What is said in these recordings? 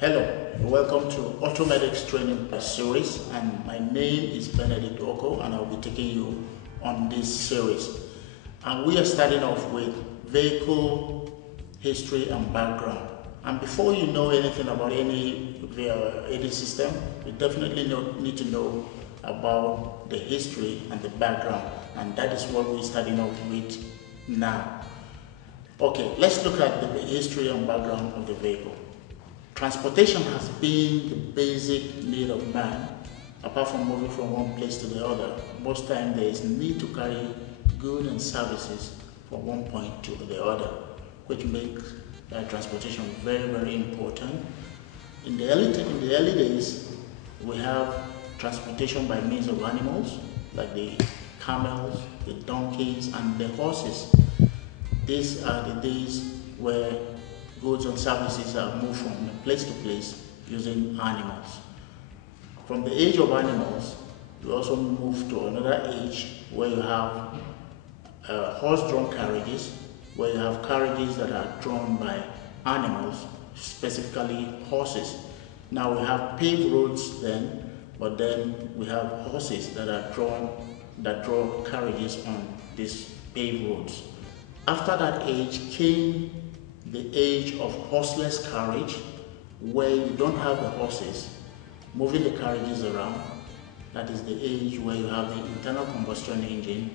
Hello, welcome to Automedics Training Series, and my name is Benedict Oko, and I'll be taking you on this series. And we are starting off with vehicle history and background. And before you know anything about any system, you definitely need to know about the history and the background, and that is what we're starting off with now. Okay, let's look at the history and background of the vehicle. Transportation has been the basic need of man. Apart from moving from one place to the other, most times there is need to carry goods and services from one point to the other, which makes transportation very, very important. In the early days, we have transportation by means of animals, like the camels, the donkeys, and the horses. These are the days where goods and services are moved from place to place using animals. From the age of animals, you also move to another age where you have horse-drawn carriages, where you have carriages that are drawn by animals, specifically horses. Now we have paved roads then, but then we have horses that draw carriages on these paved roads. After that age came the age of horseless carriage, where you don't have the horses moving the carriages around. That is the age where you have the internal combustion engine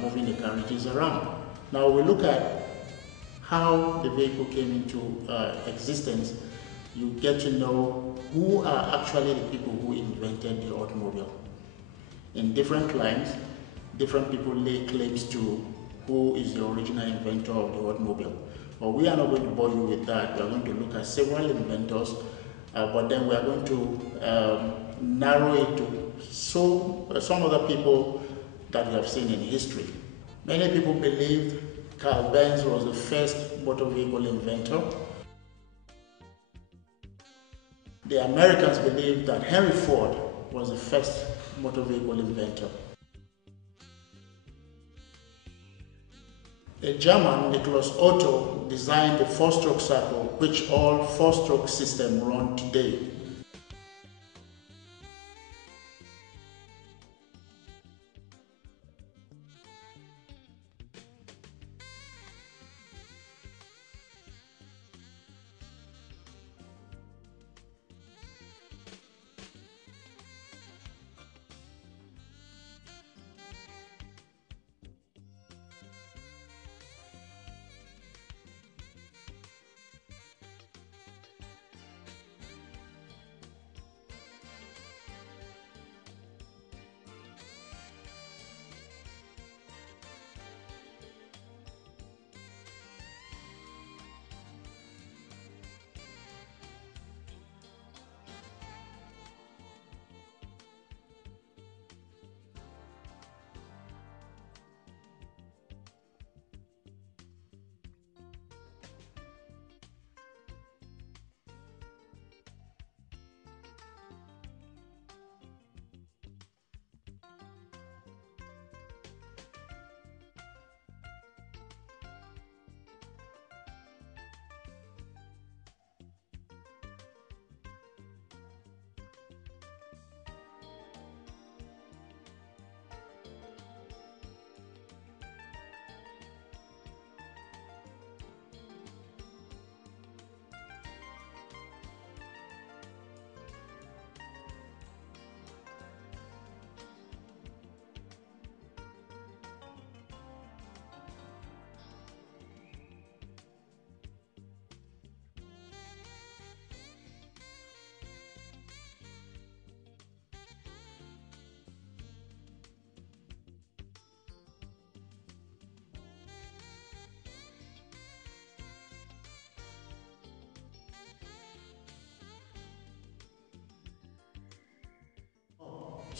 moving the carriages around. Now we look at how the vehicle came into existence. You get to know who are actually the people who invented the automobile. In different climes, different people lay claims to who is the original inventor of the automobile. But we are not going to bore you with that. We are going to look at several inventors, but then we are going to narrow it to some other people that we have seen in history. Many people believed Carl Benz was the first motor vehicle inventor. The Americans believed that Henry Ford was the first motor vehicle inventor. A German, Nicholas Otto, designed the four-stroke cycle, which all four-stroke systems run today.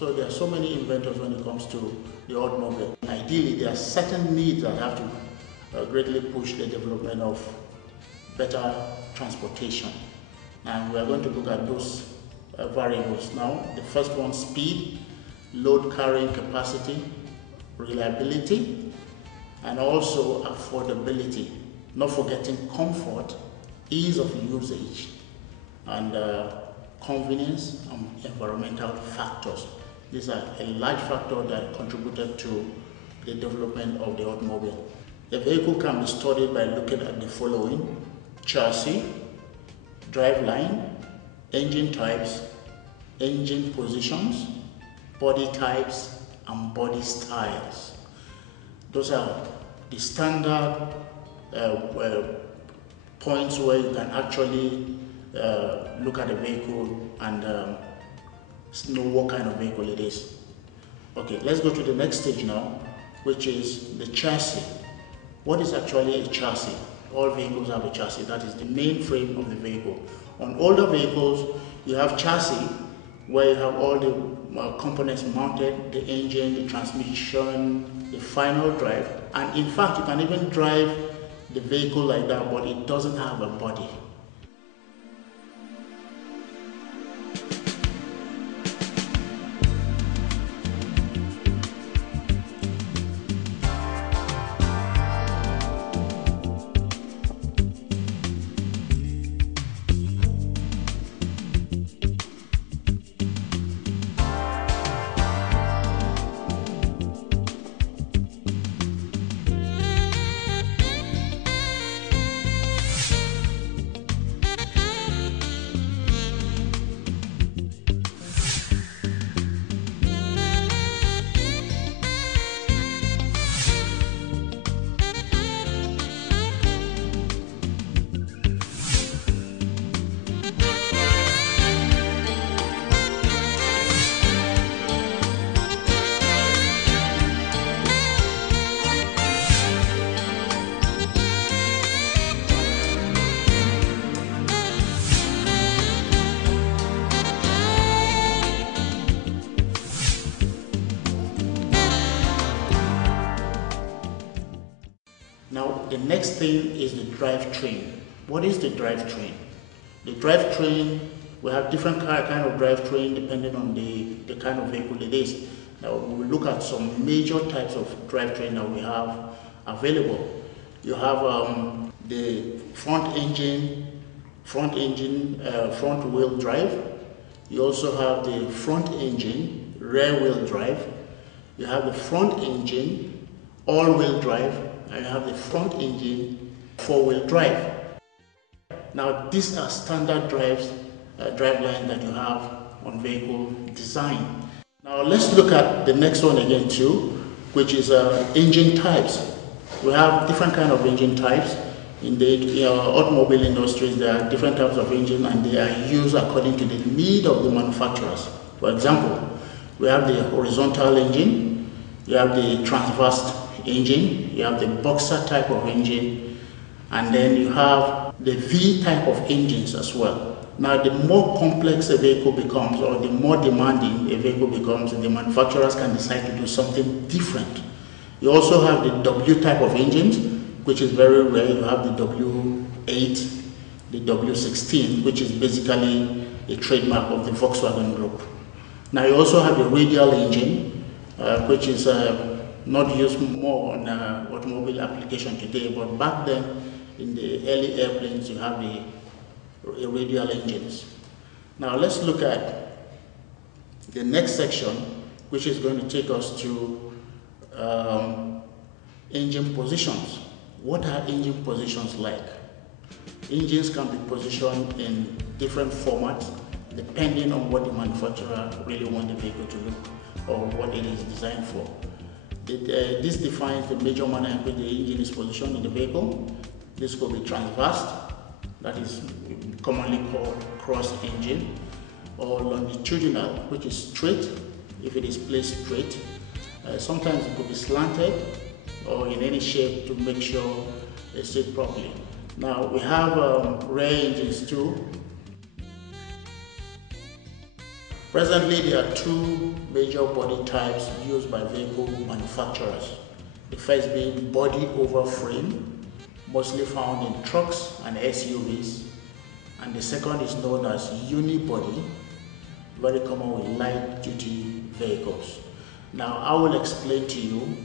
So there are so many inventors when it comes to the automobile. Ideally, there are certain needs that have to greatly push the development of better transportation. And we are going to look at those variables now. The first one, speed, load carrying capacity, reliability, and also affordability. Not forgetting comfort, ease of usage, and convenience and environmental factors. These are a large factor that contributed to the development of the automobile. The vehicle can be studied by looking at the following: chassis, driveline, engine types, engine positions, body types, and body styles. Those are the standard points where you can actually look at a vehicle and know what kind of vehicle it is. Okay, let's go to the next stage now, which is the chassis. What is actually a chassis? All vehicles have a chassis. That is the main frame of the vehicle. On older vehicles, you have chassis where you have all the components mounted: the engine, the transmission, the final drive, and in fact you can even drive the vehicle like that, but it doesn't have a body. Now, the next thing is the drivetrain. What is the drivetrain? The drivetrain, we have different kind of drivetrain depending on the kind of vehicle it is. Now, we will look at some major types of drivetrain that we have available. You have the front wheel drive. You also have the front engine, rear wheel drive. You have the front engine, all-wheel drive, and you have the front engine, four-wheel drive. Now, these are standard driveline that you have on vehicle design. Now, let's look at the next one again too, which is engine types. We have different kind of engine types. In the automobile industries, there are different types of engine, and they are used according to the need of the manufacturers. For example, we have the horizontal engine, you have the transverse engine, you have the boxer type of engine, and then you have the V type of engines as well. Now, the more complex a vehicle becomes, or the more demanding a vehicle becomes, the manufacturers can decide to do something different. You also have the W type of engines, which is very rare. You have the W8, the W16, which is basically a trademark of the Volkswagen Group. Now, you also have the radial engine, which is not used more on automobile application today, but back then in the early airplanes you have the radial engines. Now let's look at the next section, which is going to take us to engine positions. What are engine positions like? Engines can be positioned in different formats depending on what the manufacturer really wants the vehicle to look or what it is designed for. This defines the major manner in which the engine is positioned in the vehicle. This could be transverse, that is commonly called cross engine, or longitudinal, which is straight, if it is placed straight. Sometimes it could be slanted or in any shape to make sure they sit properly. Now we have rear engines too. Presently, there are two major body types used by vehicle manufacturers. The first being body over frame, mostly found in trucks and SUVs. And the second is known as unibody, very common with light-duty vehicles. Now, I will explain to you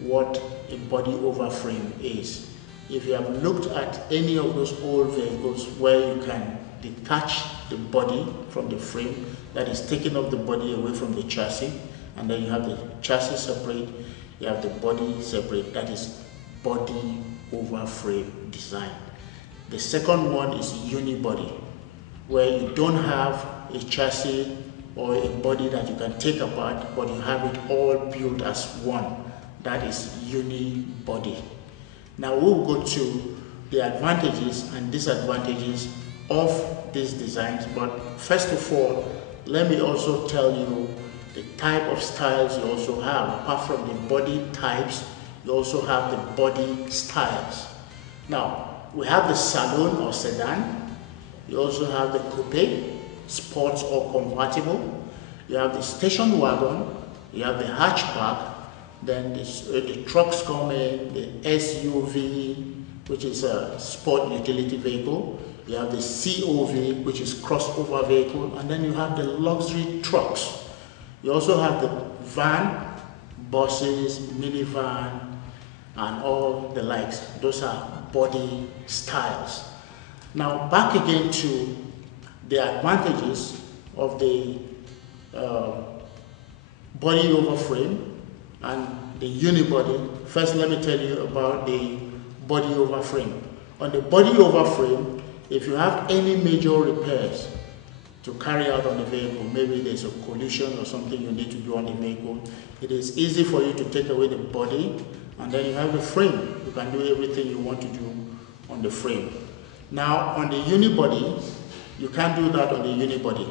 what a body over frame is. If you have looked at any of those old vehicles where you can detach the body from the frame, that is taking off the body away from the chassis, and then you have the chassis separate, you have the body separate, that is body over frame design. The second one is unibody, where you don't have a chassis or a body that you can take apart, but you have it all built as one. That is unibody. Now we'll go to the advantages and disadvantages of these designs, but first of all, let me also tell you the type of styles you also have. Apart from the body types, you also have the body styles. Now, we have the saloon or sedan. You also have the coupe, sports or convertible. You have the station wagon. You have the hatchback. Then the trucks come in, the SUV, which is a sport utility vehicle. You have the COV, which is crossover vehicle, and then you have the luxury trucks. You also have the van, buses, minivan, and all the likes. Those are body styles. Now back again to the advantages of the body over frame and the unibody. First, let me tell you about the body over frame. On the body over frame, if you have any major repairs to carry out on the vehicle, maybe there's a collision or something you need to do on the vehicle, it is easy for you to take away the body, and then you have the frame. You can do everything you want to do on the frame. Now on the unibody, you can't do that on the unibody.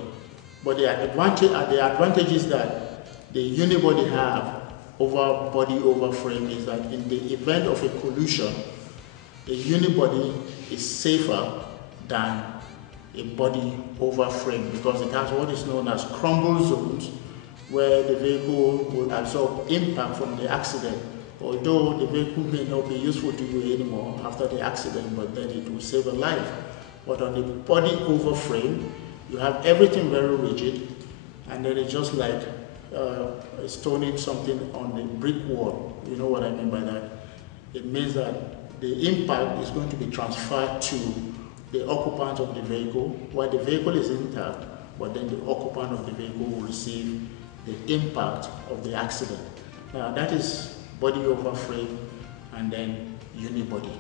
But the advantages that the unibody have over body over frame is that in the event of a collision, the unibody is safer than a body over frame because it has what is known as crumble zones, where the vehicle will absorb impact from the accident. Although the vehicle may not be useful to you anymore after the accident, but then it will save a life. But on the body over frame, you have everything very rigid, and then it's just like stoning something on the brick wall. You know what I mean by that? It means that the impact is going to be transferred to the occupant of the vehicle, while the vehicle is intact, but then the occupant of the vehicle will receive the impact of the accident. Now that is body over frame and then unibody.